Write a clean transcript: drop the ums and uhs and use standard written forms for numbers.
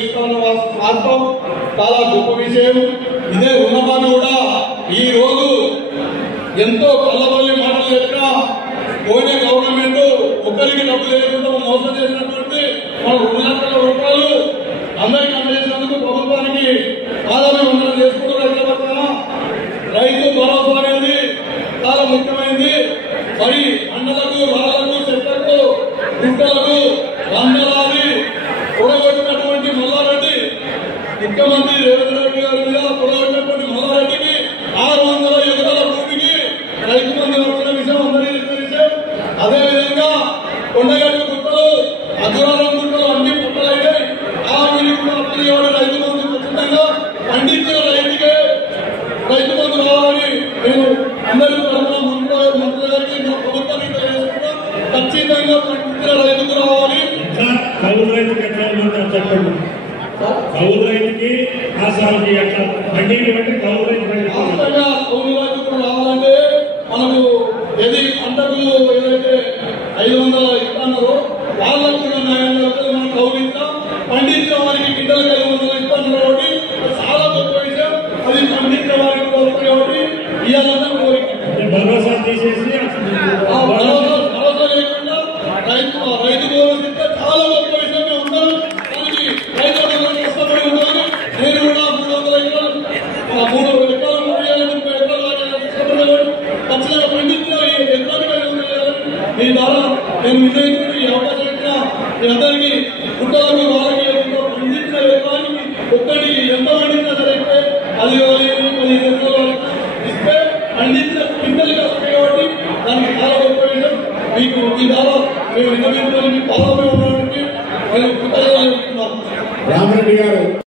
ఇస్తామన్న వాస్తవం చాలా గొప్ప విషయం. ఇదే రుణమాను కూడా ఈ రోజు ఎంతో కళ్ళబల్లి మాటలు చెప్పినా పోయిన గవర్నమెంట్ ఒకరికి డబ్బు లేకుండా మోసం చేసినటువంటి మన 2 లక్షల రూపాయలు అందరికీ అందజేసినందుకు ప్రభుత్వానికి పాదాభివందనం చేసుకుంటూ రైతు భరోసా అనేది చాలా ముఖ్యమైనది. మరి అన్నలకు రాళ్లకు చెట్లకు గుట్టలకు వందలాది పొడగొట్టినటువంటి మల్లారెడ్డి ముఖ్యమంత్రి రేవంత్ రెడ్డి గారి మీద పొడగొట్టినటువంటి మల్లారెడ్డికి 600 ఎకరాల భూమికి రైతు బంధు వచ్చిన విషయం అందరికీ తెలిసిన విషయం. అదేవిధంగా కొండగట్టు గుట్టలు అగ్రహారం గుట్టలు అన్ని పుట్టలైనాయి. ఆ కూడా రైతు బంధు ఖచ్చితంగా పండించిన రైతుకే రైతు బంధు రావాలని నేను అందరికీ మంత్రుల గారికి ప్రభుత్వానికి తెలియజేస్తున్నా. ఖచ్చితంగా పండించిన రైతుకు రావాలి. కౌలు రైతుకి ఎట్లా చెప్పండి. కౌలు రైతుకి ఆసాలకి ఎట్లా పండింగ్ అంటే కౌలు రైతు ఖచ్చితంగా కౌలు రైతుకు రావాలంటే మనకు ఏది పంటకు ఏదైతే 500 ఇస్తున్నారో వాళ్ళకు కూడా 900 మనం కౌలు ఇస్తాం. పండించిన వారికి గిడ్డలకు 500 ఇస్తున్నారు కాబట్టి చాలా గొప్ప విషయం. అది పండించిన వారికి గొప్ప కాబట్టి ఇవాళ కోరిక భరోసా తీసేసి భరోసా లేకుండా రైతు భరోసా చాలా గొప్ప విషయం. అందరూ దానికి రైతులు కష్టపడి ఉండాలి. నేను కూడా 300 ఎకరాలు 3 ఎకరాలు 30 ఎకరాలు కష్టపడేవాడు. ఖచ్చితంగా పండించిన మీ ద్వారా నేను విజయించుకుని ఈ అవకాశం ఇచ్చిన మీ అందరికీ కుట్టాలకు వాళ్ళకి పండించిన ఎకరానికి ఒక్కటి ఎంత పండించినా సరే అది 10 ఎకరాలు ఇస్తే పండించిన పిందెలుగా వస్తాయి కాబట్టి దానికి చాలా గొప్ప విషయం. మీకు మీ ద్వారా మేము విన్నవించుకొని మీ పాలన ఉండడానికి నేను కృతజ్ఞతలు చెప్తున్నాను. రామరెడ్డి గారు